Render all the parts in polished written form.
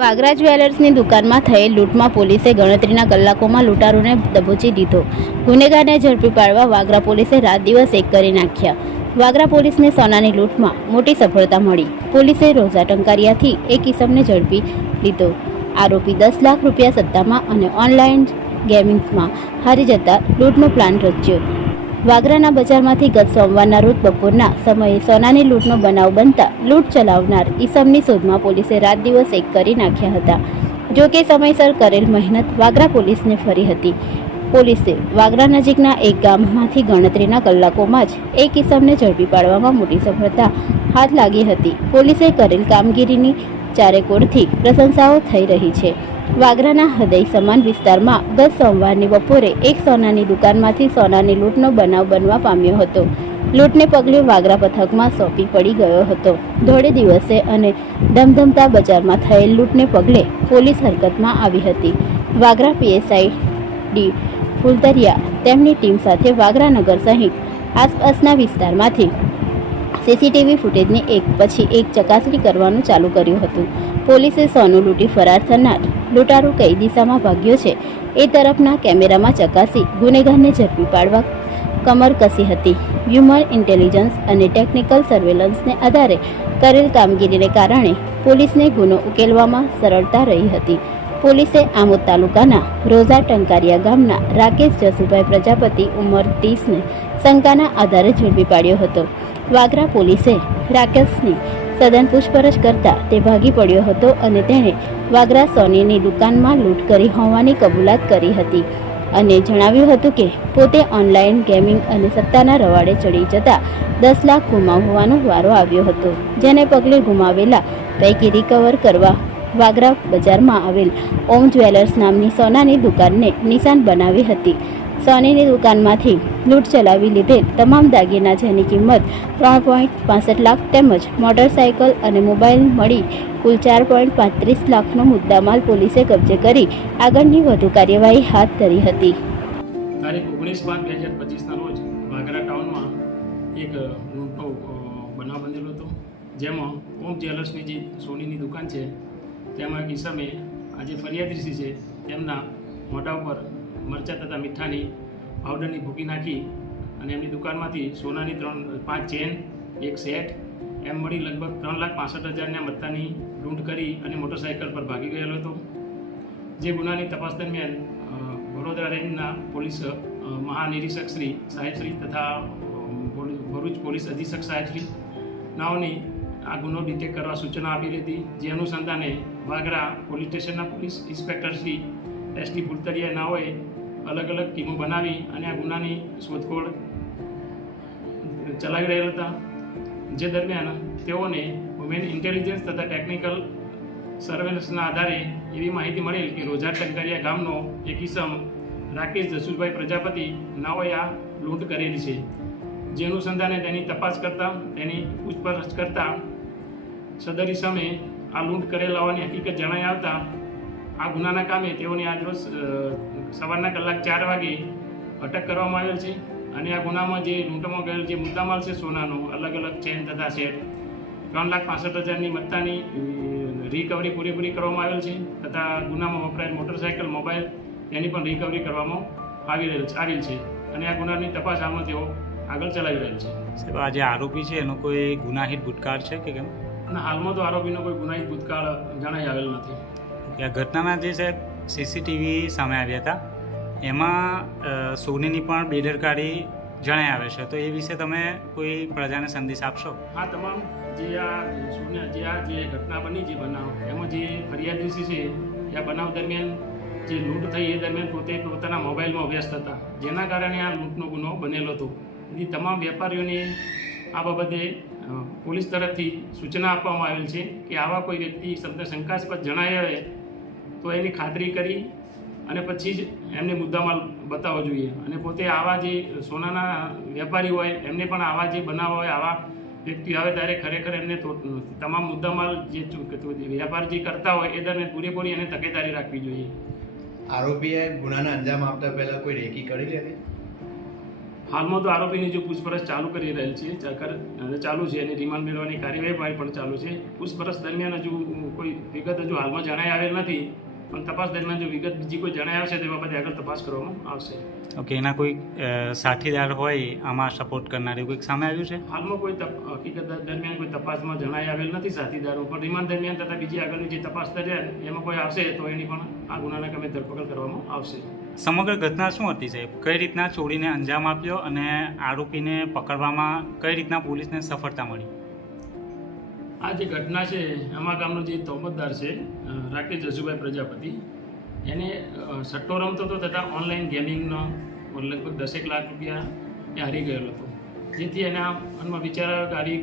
વાગરા જ્વેલર્સની દુકાનમાં થયેલ લૂંટમાં પોલીસે ગણતરીના કલાકોમાં લૂંટારૂને દબોચી દીધો. ગુનેગારને ઝડપી પાડવા વાગરા પોલીસે રાત દિવસ એક કરી નાખ્યા. વાગરા પોલીસને સોનાની લૂંટમાં મોટી સફળતા મળી. પોલીસે રોઝા ટંકારિયાથી એક ઇસમને ઝડપી લીધો. આરોપી 10 લાખ રૂપિયા સટ્ટામાં અને ઓનલાઈન ગેમિંગ્સમાં હારી જતા લૂંટનો પ્લાન રચ્યો. વાગરાના બજારમાંથી ગત સોમવારના રોજ બપોરના સમયે સોનાની લૂંટનો બનાવ બનતા લૂંટ ચલાવનાર ઈસમની શોધમાં પોલીસે રાત દિવસ એક કરી નાખ્યા હતા. જો કે સમયસર કરેલ મહેનત વાગરા પોલીસને ફરી હતી. પોલીસે વાગરા નજીકના એક ગામમાંથી ગણતરીના કલાકોમાં જ એક ઈસમને ઝડપી પાડવામાં મોટી સફળતા હાથ લાગી હતી. પોલીસે કરેલ કામગીરીની ચારેકોરથી પ્રશંસાઓ થઈ રહી છે. વાગરાના હૃદય સમાન વિસ્તારમાં ગત સોમવારની બપોરે એક સોનાની દુકાનમાંથી સોનાની લૂંટનો બનાવ બનવા પામ્યો હતો. લૂંટને પગલે વાગરા પથકમાં સોંપી પડી ગયો હતો. ધોળે દિવસે અને ધમધમતા બજારમાં થયેલ લૂંટને પગલે પોલીસ હરકતમાં આવી હતી. વાગરા પીએસઆઈ ડી ફુલતરિયા તેમની ટીમ સાથે વાગરા નગર સહિત આસપાસના વિસ્તારમાંથી સીસીટીવી ફૂટેજની એક પછી એક ચકાસણી કરવાનું ચાલુ કર્યું હતું. પોલીસે સોનું લૂંટી ફરાર થનાર લૂંટારૂ કઈ દિશામાં ભાગ્યો છે એ તરફના કેમેરામાં ચકાસી ગુનેગારને ઝડપી પાડવા કમર કસી હતી. હ્યુમન ઇન્ટેલિજન્સ અને ટેકનિકલ સર્વેલન્સને આધારે કરેલ કામગીરીને કારણે પોલીસને ગુનો ઉકેલવામાં સરળતા રહી હતી. પોલીસે આમોદ તાલુકાના રોઝા ટંકારિયા ગામના રાકેશ જસુભાઈ પ્રજાપતિ ઉંમર 30ને શંકાના આધારે ઝડપી પાડ્યો હતો. વાગરા પોલીસે રાકેશની સઘન પૂછપરછ કરતા તે ભાગી પડ્યો હતો અને તેણે વાગરા સોનીની દુકાનમાં લૂંટ કરી હોવાની કબૂલાત કરી હતી અને જણાવ્યું હતું કે પોતે ઓનલાઈન ગેમિંગ અને સટ્ટાના રવાડે ચડી જતા 10 લાખ ગુમાવવાનો વારો આવ્યો હતો. જેને પગલે ગુમાવેલા પૈકી રિકવર કરવા વાગરા બજારમાં આવેલ ઓમ જ્વેલર્સ નામની સોનાની દુકાનને નિશાન બનાવી હતી. સોનીની દુકાનમાંથી લૂંટ ચલાવી લીધેલ તમામ દાગીના જેની કિંમત 3.65 લાખ તેમજ મોટરસાયકલ અને મોબાઈલ મળી કુલ 4.35 લાખનો મુદ્દામાલ પોલીસે કબજે કરી આગળની વધુ કાર્યવાહી હાથ ધરી હતી. તારીખ 19/5/2025ના રોજ વાગરા ટાઉનમાં એક લૂંટનો બનાવ બનેલો હતો, જેમાં ઓમ જ્વેલર્સની જે સોનીની દુકાન છે તેમાં એક ઈસમે આજે ફરિયાદી છે તેમના મોઢા ઉપર મરચાં તથા મીઠાની પાવડરની ભૂકી નાખી અને એમની દુકાનમાંથી સોનાની 5 ચેન એક સેટ એમ મળી લગભગ 3,65,000ના મત્તાની લૂંટ કરી અને મોટરસાયકલ પર ભાગી ગયેલો હતો. જે ગુનાની તપાસ દરમિયાન વડોદરા રેન્જના પોલીસ મહાનિરીક્ષક શ્રી સાહેબશ્રી તથા ભરૂચ પોલીસ અધિક્ષક સાહેબશ્રી નાઓની આ ગુનો ડિટેક્ટ કરવા સૂચના આપેલી હતી. જે અનુસંધાને વાગરા પોલીસ સ્ટેશનના police inspector Shri S T Fultariya નાઓએ અલગ અલગ ટીમો બનાવી અને આ ગુનાની શોધખોળ ચલાવી રહ્યા હતા. જે દરમિયાન તેઓને હ્યુમન ઇન્ટેલિજન્સ તથા ટેકનિકલ સર્વેલન્સના આધારે એવી માહિતી મળેલ કે રોઝા ટંકારિયા ગામનો એક ઈસમ રાકેશ જસુભાઈ પ્રજાપતિ નાઓએ આ લૂંટ કરેલી છે. જે અનુસંધાને તેની તપાસ કરતાં તેની પૂછપરછ કરતાં સદર ઈસમે આ લૂંટ કરેલ હોવાની હકીકત જણાઈ આવતા આ ગુનાના કામે તેઓની આજરોજ સવારના કલાક 4 વાગે અટક કરવામાં આવેલ છે. અને આ ગુનામાં જે લૂંટમાં ગયેલ જે મુદ્દામાલ છે સોનાનો અલગ અલગ ચેન તથા સેટ 3,65,000ની મત્તાની રિકવરી પૂરેપૂરી કરવામાં આવેલ છે તથા ગુનામાં વપરાયેલ મોટરસાયકલ મોબાઈલ એની પણ રિકવરી કરવામાં આવેલ છે. અને આ ગુનાની તપાસ હાલમાં તેઓ આગળ ચલાવી રહેલ છે. સાહેબ, આ જે આરોપી છે એનો કોઈ ગુનાહિત ભૂતકાળ છે કે કેમ? ના, હાલમાં તો આરોપીનો કોઈ ગુનાહિત ભૂતકાળ જણાઈ આવેલ નથી. આ ઘટનાના જે સાહેબ સીસીટીવી સામે આવ્યા હતા એમાં સોનીની પણ બેદરકારી જણાઈ આવે છે, તો એ વિશે તમે કોઈ પ્રજાને સંદેશ આપશો? આ તમામ જે જે ઘટના બની જે બનાવ એમાં જે ફરિયાદી છે એ આ બનાવ દરમિયાન જે લૂંટ થઈ એ દરમિયાન પોતે પોતાના મોબાઈલમાં વ્યસ્ત હતા, જેના કારણે આ લૂંટનો ગુનો બનેલો હતો. તેથી તમામ વેપારીઓને આ બાબતે પોલીસ તરફથી સૂચના આપવામાં આવેલ છે કે આવા કોઈ વ્યક્તિ શંકાસ્પદ જણાઈ આવે તો એની ખાતરી કરી અને પછી જ એમને મુદ્દામાલ બતાવવો જોઈએ. અને પોતે આવા જે સોનાના વેપારી હોય એમને પણ આવા જે બનાવ હોય આવા વ્યક્તિ આવે ત્યારે ખરેખર એમને તમામ મુદ્દામાલ જે વેપાર જે કરતા હોય એ દરમિયાન પૂરેપૂરી એને તકેદારી રાખવી જોઈએ. આરોપીએ ગુનાના અંજામ આપતા પહેલાં કોઈ રેકી કરેલી હતી? હાલમાં તો આરોપીની જો પૂછપરછ ચાલુ કરી રહેલ છે ચાલુ છે અને રિમાન્ડ મેળવવાની કાર્યવાહી પણ ચાલુ છે. પૂછપરછ દરમિયાન હજુ કોઈ વિગત હજુ હાલમાં જણાઈ આવેલ નથી, પણ તપાસ દરમિયાન જો વિગત બીજી કોઈ જણાઈ આવશે તે બાબતે આગળ તપાસ કરવામાં આવશે. ઓકે, એના કોઈ સાથીદાર હોય આમાં સપોર્ટ કરનાર એવું કંઈક સામે આવ્યું છે? હાલમાં કોઈ હકીકત દરમિયાન કોઈ તપાસમાં જણાઈ આવેલ નથી સાથીદારો, પણ રિમાન્ડ દરમિયાન તથા બીજી આગળની જે તપાસ દરમિયાન એમાં કોઈ આવશે તો એની પણ આ ગુનાના કામે ધરપકડ કરવામાં આવશે. સમગ્ર ઘટના શું હતી સાહેબ? કઈ રીતના ચોરીને અંજામ આપ્યો અને આરોપીને પકડવામાં કઈ રીતના પોલીસને સફળતા મળી? આ જે ઘટના છે એમાં ગામનો જે તોમતદાર છે રાકેશ જસુભાઈ પ્રજાપતિ, એને સટ્ટો રમતો હતો તથા ઓનલાઈન ગેમિંગનો લગભગ 10 લાખ રૂપિયા એ હારી ગયેલો હતો. જેથી એના મનમાં વિચાર આવ્યો કે આરી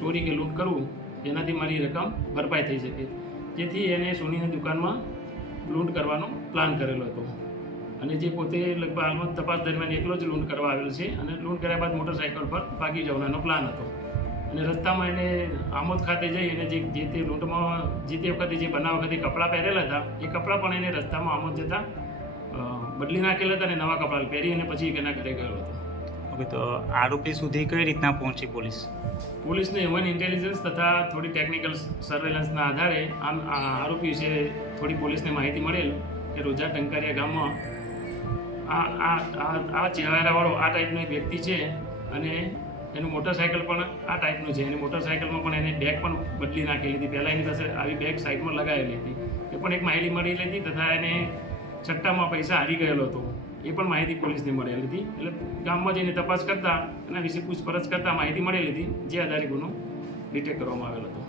ચોરી કે લૂંટ કરવું એનાથી મારી રકમ ભરપાઈ થઈ શકે, જેથી એને સોનીની દુકાનમાં લૂંટ કરવાનો પ્લાન કરેલો હતો. અને જે પોતે લગભગ હાલમાં તપાસ દરમિયાન એકલો જ લૂંટ કરવા આવેલો છે અને લૂંટ કર્યા બાદ મોટરસાઇકલ પર ભાગી જવાનો પ્લાન હતો. અને રસ્તામાં એને આમોદ ખાતે જઈ અને જે તે લૂંટમાં જે તે વખતે જે બનાવ વખતે કપડાં પહેરેલા હતા એ કપડાં પણ એને રસ્તામાં આમોદ જતાં બદલી નાખેલા હતા અને નવા કપડાં પહેરી અને પછી એના ઘરે ગયો હતો. ઓકે, તો આરોપી સુધી કઈ રીતના પહોંચી પોલીસ? પોલીસને હ્યુમન ઇન્ટેલિજન્સ તથા થોડી ટેકનિકલ સર્વેલન્સના આધારે આરોપી વિશે થોડી પોલીસને માહિતી મળેલ કે રોજા ટંકારિયા ગામમાં આ ચહેરાવાળો આ ટાઈપનો એક વ્યક્તિ છે અને એનું મોટરસાઇકલ પણ આ ટાઈપનું છે. અને મોટરસાઇકલમાં પણ એને બેગ પણ બદલી નાખેલી હતી. પહેલાં એની પાસે આવી બેગ સાઈડમાં લગાવેલી હતી, એ પણ એક માહિતી મળેલી હતી. તથા એને સટ્ટામાં પૈસા હારી ગયેલો હતો એ પણ માહિતી પોલીસને મળેલી હતી. એટલે ગામમાં જઈને તપાસ કરતાં એના વિશે પૂછપરછ કરતાં માહિતી મળેલી હતી, જે આધારે ગુનો ડિટેક્ટ કરવામાં આવેલો હતો.